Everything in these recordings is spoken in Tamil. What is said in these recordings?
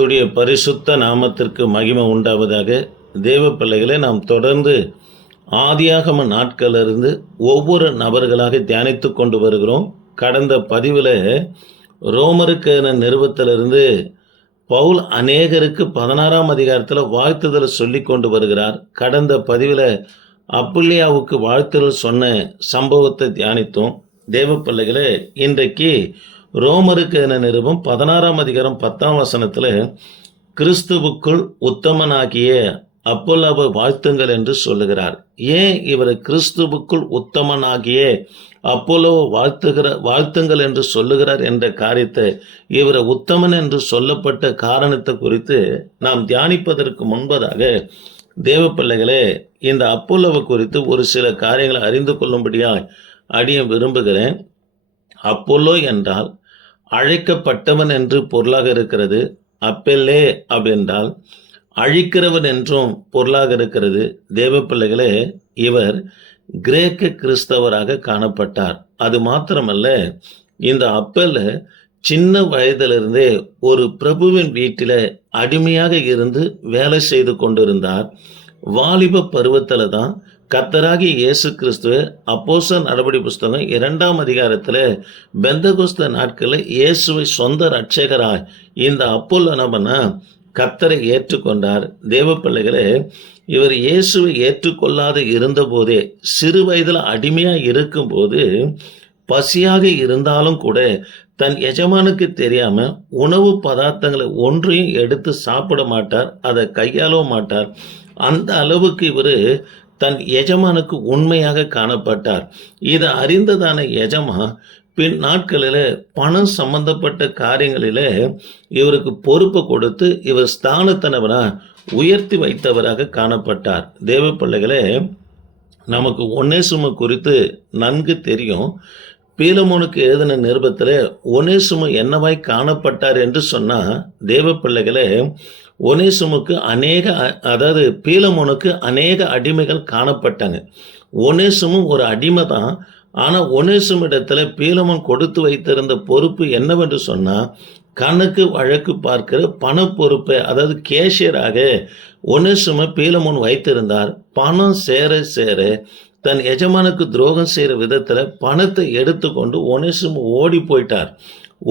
துடைய பரிசுத்த நாமத்திற்கு மகிமை உண்டாவதாக தேவ பிள்ளைகளை நாம் தொடர்ந்து ஆதியாகம நாட்களிலிருந்து ஒவ்வொரு நபர்களாக தியானித்து கொண்டு வருகிறோம். கடந்த பதிவில் ரோமருக்கு நிறுவத்திலிருந்து பவுல் அநேகருக்கு பதினாறாம் அதிகாரத்தில் வாழ்த்துதலை சொல்லி கொண்டு வருகிறார். கடந்த பதிவில் அப்புல்லியாவுக்கு வாழ்த்துதல் சொன்ன சம்பவத்தை தியானித்தோம். தேவ பிள்ளைகளை இன்றைக்கு ரோமருக்கு என நிருபம் பதினாறாம் அதிகாரம் பத்தாம் வசனத்தில் கிறிஸ்துவுக்குள் உத்தமனாகிய அப்பல்லவ வாழ்த்துங்கள் என்று சொல்லுகிறார். ஏன் இவர் கிறிஸ்துவுக்குள் உத்தமனாகிய அப்போலோ வாழ்த்துகிற வாழ்த்துங்கள் என்று சொல்லுகிறார் என்ற காரியத்தை இவரை உத்தமன் என்று சொல்லப்பட்ட காரணத்தை குறித்து நாம் தியானிப்பதற்கு முன்பதாக தேவ பிள்ளைகளே இந்த அப்போலோவை குறித்து ஒரு சில காரியங்களை அறிந்து கொள்ளும்படியாய் அடிய விரும்புகிறேன். அப்போலோ என்றால் அழைக்கப்பட்டவன் என்று பொருளாக இருக்கிறது. அப்பெல்லே அப்படின்றால் அழிக்கிறவன் என்றும் பொருளாக இருக்கிறது. தேவ பிள்ளைகளே இவர் கிரேக்க கிறிஸ்தவராக காணப்பட்டார். அது மாத்திரமல்ல இந்த அப்பல்ல சின்ன வயதிலிருந்தே ஒரு பிரபுவின் வீட்டில் அடிமையாக இருந்து வேலை செய்து கொண்டிருந்தார். வாலிப பருவத்தில் தான் கத்தராகி இயேசு கிறிஸ்துவ அப்போச நடபடி புஸ்தகம் இரண்டாம் அதிகாரத்தில் பெந்தகுஸ்த நாட்களில் இயேசுவை சொந்த ரட்சகராய் இந்த அப்போல் நபனா கத்தரை ஏற்றுக்கொண்டார். தேவ பிள்ளைகளே இவர் இயேசுவை ஏற்றுக்கொள்ளாத இருந்தபோதே சிறு வயதில் அடிமையாக இருக்கும்போது பசியாக இருந்தாலும் கூட தன் எஜமானுக்கு தெரியாம உணவு பதார்த்தங்களை ஒன்றையும் எடுத்து சாப்பிட மாட்டார் அதை கையாளவும் மாட்டார். அந்த அளவுக்கு இவர் தன் எஜமானுக்கு உண்மையாக காணப்பட்டார். இதை அறிந்ததான எஜமா பின் நாட்களில் பணம் சம்பந்தப்பட்ட காரியங்களில் இவருக்கு பொறுப்பை கொடுத்து இவர் ஸ்தானத்தனவராக உயர்த்தி வைத்தவராக காணப்பட்டார். தேவ பிள்ளைகளே நமக்கு ஒன்னேசும குறித்து நன்கு தெரியும். பீலமோனுக்கு எழுதின நிருபத்தில் ஒனேசுமு என்னவாய் காணப்பட்டார்? என்று சொன்னால் தேவ பிள்ளைகளே ஒனேசுமுக்கு அநேக அதாவது பீலமோனுக்கு அநேக அடிமைகள் காணப்பட்டாங்க ஒனேசுமும் ஒரு அடிமை தான். ஆனால் ஒனேசும் இடத்துல பீலமோன் கொடுத்து வைத்திருந்த பொறுப்பு என்னவென்று சொன்னால் கணக்கு வழக்கு பார்க்கிற பண பொறுப்பை அதாவது கேஷியராக ஒனேசும பீலமோன் வைத்திருந்தார். பணம் சேர சேர தன் எஜமானுக்கு துரோகம் செய்கிற விதத்தில் பணத்தை எடுத்துக்கொண்டு ஒனேசும் ஓடி போயிட்டார்.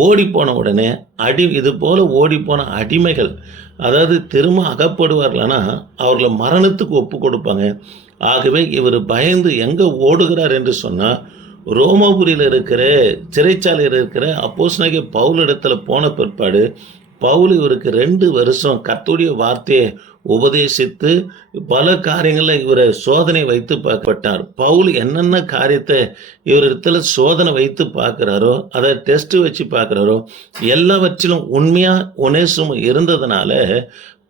ஓடி போன உடனே அடி இது போல ஓடி போன அடிமைகள் அதாவது திரும்ப அகப்படுவார்கள்னா அவர்களை மரணத்துக்கு ஒப்பு கொடுப்பாங்க. ஆகவே இவர் பயந்து எங்கே ஓடுகிறார் என்று சொன்னால் ரோமபுரியில் இருக்கிற சிறைச்சாலையில் இருக்கிற அப்போஸ்னாகிய பவுல் இடத்துல போன பிற்பாடு பவுல் இவருக்கு ரெண்டு வருஷம் கத்துடைய வார்த்தையை உபதேசித்து பல காரியங்களில் இவரை சோதனை வைத்து பார்க்கப்பட்டார். பவுல் என்னென்ன காரியத்தை இவரிடத்துல சோதனை வைத்து பார்க்குறாரோ அதை டெஸ்ட் வச்சு பார்க்குறாரோ எல்லாவற்றிலும் உண்மையாக உணேசம் இருந்ததுனால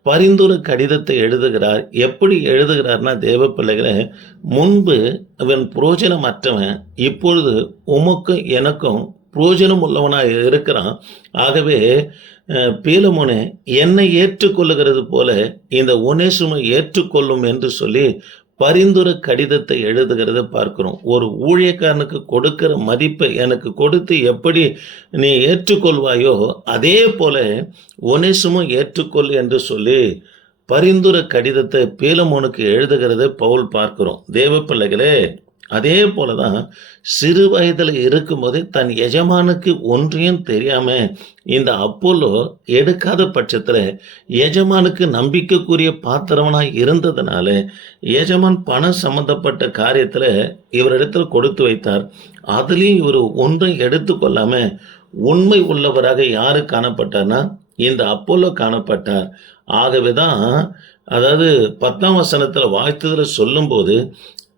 பரிந்துரை கடிதத்தை எழுதுகிறார். எப்படி எழுதுகிறார்னா தேவ பிள்ளைகளை முன்பு அவன் புரோஜனமற்றவன் இப்பொழுது உமக்கும் எனக்கும் புரோஜனம் உள்ளவனாக இருக்கிறான். ஆகவே பீலமோனே என்னை ஏற்றுக்கொள்ளுகிறது போல இந்த ஒனேசுமை ஏற்றுக்கொள்ளும் என்று சொல்லி பரிந்துரை கடிதத்தை எழுதுகிறத பார்க்கிறோம். ஒரு ஊழியக்காரனுக்கு கொடுக்கிற மதிப்பை எனக்கு கொடுத்து எப்படி நீ ஏற்றுக்கொள்வாயோ அதே போல ஒனேசுமும் ஏற்றுக்கொள் என்று சொல்லி பரிந்துரை கடிதத்தை பீலமோனுக்கு எழுதுகிறத பவுல் பார்க்கிறோம். தேவ பிள்ளைகளே அதே போல தான் சிறு வயதில் இருக்கும்போதே தன் எஜமானுக்கு ஒன்றையும் தெரியாம இந்த அப்போலோ எடுக்காத பட்சத்தில் எஜமானுக்கு நம்பிக்கைக்குரிய பாத்திரவனாக இருந்ததுனால எஜமான் பணம் சம்பந்தப்பட்ட காரியத்தில் இவரிடத்தில் கொடுத்து வைத்தார். அதுலேயும் இவர் ஒன்றும் எடுத்துக்கொள்ளாம உண்மை உள்ளவராக யாரு காணப்பட்டார்னா இந்த அப்போலோ காணப்பட்டார். ஆகவே தான் அதாவது பத்தாம் வசனத்தில் வாழ்த்துதல் சொல்லும்போது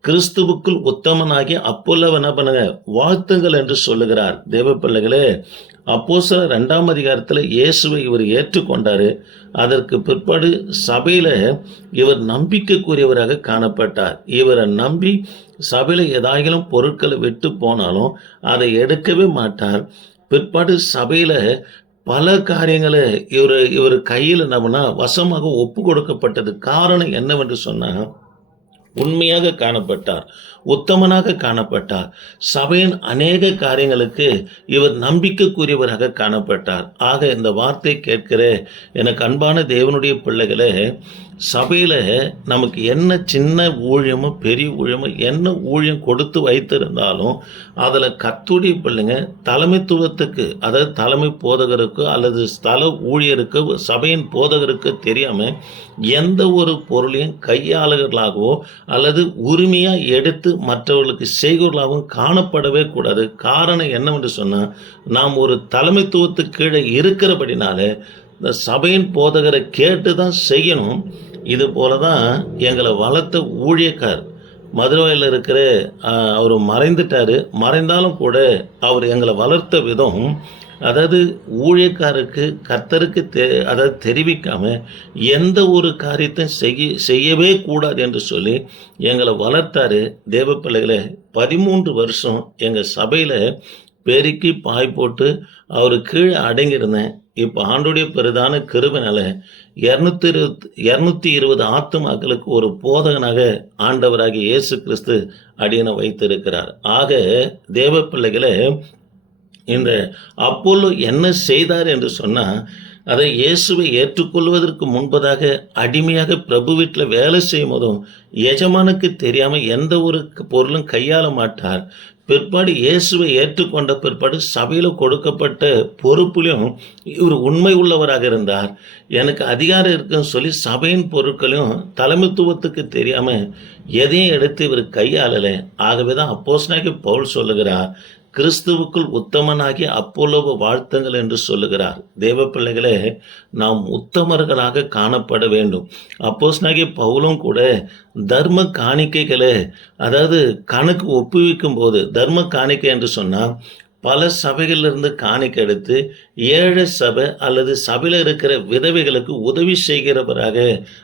கிறிஸ்துவுக்குள் உத்தமனாகி அப்போல்லவ என்ன பண்ணுங்க? வாழ்த்துங்கள் என்று சொல்லுகிறார். தேவ பிள்ளைகளே அப்போ சில ரெண்டாம் அதிகாரத்தில் இயேசுவை இவர் ஏற்றுக்கொண்டாரு. அதற்கு பிற்பாடு சபையில் இவர் நம்பிக்கைக்குரியவராக காணப்பட்டார். இவரை நம்பி சபையில் ஏதாயிலும் பொருட்களை விட்டு போனாலும் அதை எடுக்கவே மாட்டார். பிற்பாடு சபையில் பல காரியங்களை இவர் இவர் கையில் நம்மனா வசமாக ஒப்பு கொடுக்கப்பட்டது. காரணம் என்னவென்று சொன்னால் உண்மையாக காணப்பட்டார். உத்தமனாக காணப்பட்டார். சபையின் அநேக காரியங்களுக்கு இவர் நம்பிக்கைக்குரியவராக காணப்பட்டார். ஆக இந்த வார்த்தை கேட்கிற எனக்கு அன்பான தேவனுடைய பிள்ளைகளே சபையில் நமக்கு என்ன சின்ன ஊழியமோ பெரிய ஊழியமோ என்ன ஊழியம் கொடுத்து வைத்திருந்தாலும் அதில் கத்துடைய பிள்ளைங்க தலைமைத்துவத்துக்கு அதாவது தலைமை போதகருக்கு அல்லது ஸ்தல ஊழியருக்கு சபையின் போதகருக்கு தெரியாமல் எந்த ஒரு பொருளையும் கையாளர்களாகவோ அல்லது உரிமையாக எடுத்து மற்றவர்களுக்கு செய்கொள்ளாகவும் காணப்படவே கூடாது. காரணம் என்னவென்று சொன்னால் நாம் ஒரு தலைமைத்துவத்து கீழே இருக்கிறபடினாலே இந்த சபையின் போதகரை கேட்டு தான் செய்யணும். இது போல தான் எங்களை வளர்த்த ஊழியக்கார். மதுரையில் இருக்கிற அவர் மறைந்துட்டார். மறைந்தாலும் கூட அவர் எங்களை வளர்த்த விதம் அதாவது ஊழியக்காருக்கு கர்த்தருக்கு தெ அதாவது தெரிவிக்காமல் எந்த ஒரு காரியத்தையும் செய்ய செய்யவே கூடாது என்று சொல்லி எங்களை வளர்த்தாரு தேவ பிள்ளைகளை. பதிமூன்று வருஷம் எங்கள் சபையில் பெருக்கி பாய் போட்டு அவர் கீழே அடங்கியிருந்தேன். இப்போ ஆண்டுடைய பெரிதான கிருபினால இரநூத்தி இருபத் இரநூத்தி இருபது ஆத்துமாக்களுக்கு ஒரு போதகனாக ஆண்டவராகிய இயேசு கிறிஸ்து அடியனை வைத்திருக்கிறார். ஆக தேவ பிள்ளைகளை இந்த அப்போலோ என்ன செய்தார் என்று சொன்னால் அதை இயேசுவை ஏற்றுக்கொள்வதற்கு முன்பதாக அடிமையாக பிரபு வீட்டில் வேலை செய்யும் போதும் எஜமானுக்கு தெரியாமல் எந்த ஒரு பொருளும் கையாள மாட்டார். பிற்பாடு இயேசுவை ஏற்றுக்கொண்ட பிற்பாடு சபையில் கொடுக்கப்பட்ட பொறுப்புலையும் இவர் உண்மை உள்ளவராக இருந்தார். எனக்கு அதிகாரம் இருக்குன்னு சொல்லி சபையின் பொருட்களையும் தலைமைத்துவத்துக்கு தெரியாமல் எதையும் எடுத்து இவர் கையாளலை. ஆகவே தான் அப்போஸ்னாக்கி பவுல் சொல்லுகிறார் கிறிஸ்துவுக்குள் உத்தமனாகி அப்போலோவ வாழ்த்துங்கள் என்று சொல்லுகிறார். தேவ பிள்ளைகளே நாம் உத்தமர்களாக காணப்பட வேண்டும். அப்போஸ்னாகிய பவுலும் கூட தர்ம காணிக்கைகளை அதாவது கணக்கு ஒப்புவிக்கும் போது தர்ம காணிக்கை என்று சொன்னால் பல சபைகளிலிருந்து காணிக்கை எடுத்து ஏழை சபை அல்லது சபையில் இருக்கிற விதவைகளுக்கு உதவி செய்கிறவராக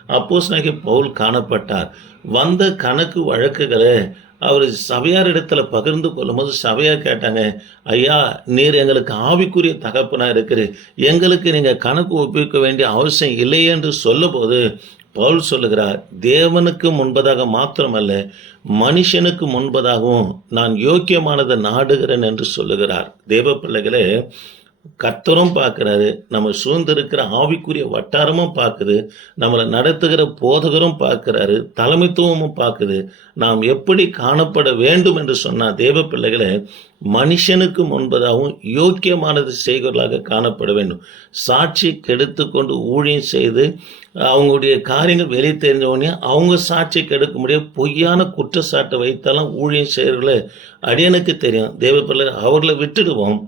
அப்போஸ் பவுல் காணப்பட்டார். வந்த கணக்கு வழக்குகளை அவர் சபையார் இடத்துல பகிர்ந்து கொள்ளும்போது சபையார் கேட்டாங்க ஐயா நீர் எங்களுக்கு ஆவிக்குரிய தகப்பனாக இருக்கிறது எங்களுக்கு நீங்கள் கணக்கு ஒப்புவிக்க வேண்டிய அவசியம் இல்லையே என்று சொல்லும்போது பவுல் சொல்லுகிறார் தேவனுக்கு முன்பதாக மாத்திரமல்ல மனுஷனுக்கு முன்பதாகவும் நான் யோக்கியமானதை நாடுகிறேன் என்று சொல்லுகிறார். தேவ பிள்ளைகளே கர்த்தரும் பார்க்குறாரு நம்ம சூழ்ந்திருக்கிற ஆவிக்குரிய வட்டாரமும் பார்க்குது நம்மளை நடத்துகிற போதகரும் பார்க்குறாரு தலைமைத்துவமும் பார்க்குது. நாம் எப்படி காணப்பட வேண்டும் என்று சொன்னால் தேவ பிள்ளைகளை மனுஷனுக்கு முன்பதாகவும் யோக்கியமானது செய்கிறவர்களாக காணப்பட வேண்டும். சாட்சி கெடுத்து கொண்டு ஊழியம் செய்து அவங்களுடைய காரியங்கள் வெளியே தெரிஞ்சவொடனே அவங்க சாட்சி கெடுக்க முடிய பொய்யான குற்றச்சாட்டை வைத்தாலும் ஊழியம் செய்கிறவர்கள அடியனுக்கு தெரியும் தேவ பிள்ளை அவர்களை விட்டுடுவோம்.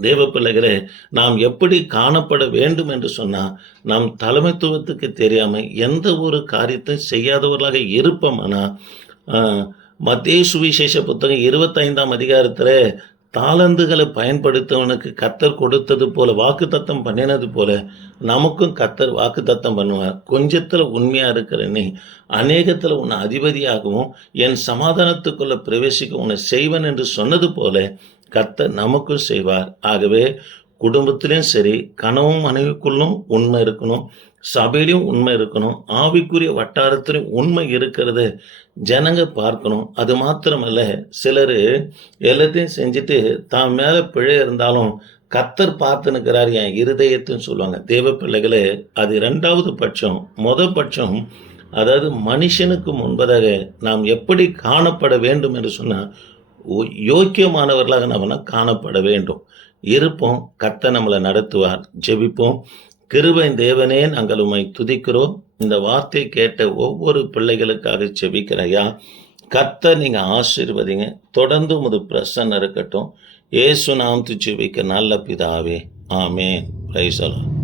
தேவ பிள்ளைகளே நாம் எப்படி காணப்பட வேண்டும் என்று சொன்னால் நாம் தலைமைத்துவத்துக்கு தெரியாமல் எந்த ஒரு காரியத்தையும் செய்யாதவர்களாக இருப்போமானா மத்திய சுவிசேஷ புத்தகம் இருபத்தைந்தாம் அதிகாரத்தில் தாளந்துகளை பயன்படுத்தவனுக்கு கத்தர் கொடுத்தது போல வாக்கு தத்தம் பண்ணினது போல நமக்கும் கத்தர் வாக்கு தத்தம் பண்ணுவார். கொஞ்சத்தில் உண்மையாக இருக்கிற நீ அநேகத்தில் உன்னை அதிபதியாகவும் என் சமாதானத்துக்குள்ளே பிரவேசிக்க உன்னை செய்வன் என்று சொன்னது போல கர்த்தர் நமக்கும் செய்வார். ஆகவே குடும்பத்திலையும் சரி கணவன் மனைவிக்குள்ளும் உண்மை இருக்கணும். சபையிலையும் உண்மை இருக்கணும். ஆவிக்குரிய வட்டாரத்திலையும் உண்மை இருக்கிறது. ஜனங்க பார்க்கணும். அது மாத்திரமல்ல சிலர் எல்லாத்தையும் செஞ்சுட்டு தான் மேலே பிழை இருந்தாலும் கத்தர் பார்த்துனுக்கிறார் என் இருதயத்துன்னு சொல்லுவாங்க. தேவ பிள்ளைகளே அது ரெண்டாவது பட்சம். முத பட்சம் அதாவது மனுஷனுக்கு முன்பதாக நாம் எப்படி காணப்பட வேண்டும் என்று சொன்னால் யோக்கியமானவர்களாக நம்ம காணப்பட வேண்டும். இருப்போம் கத்த நம்மளை நடத்துவார். ஜெபிப்போம். கிருபை தேவனே நாங்கள் உண்மை துதிக்கிறோம். இந்த வார்த்தை கேட்ட ஒவ்வொரு பிள்ளைகளுக்காக ஜெபிக்கிறையா கத்த நீங்கள் ஆசீர்வதிங்க. தொடர்ந்து உமது பிரசன்ன இருக்கட்டும். ஏசு நாம் துச்சி வைக்க நல்ல பிதாவே. ஆமே பிரைசலாம்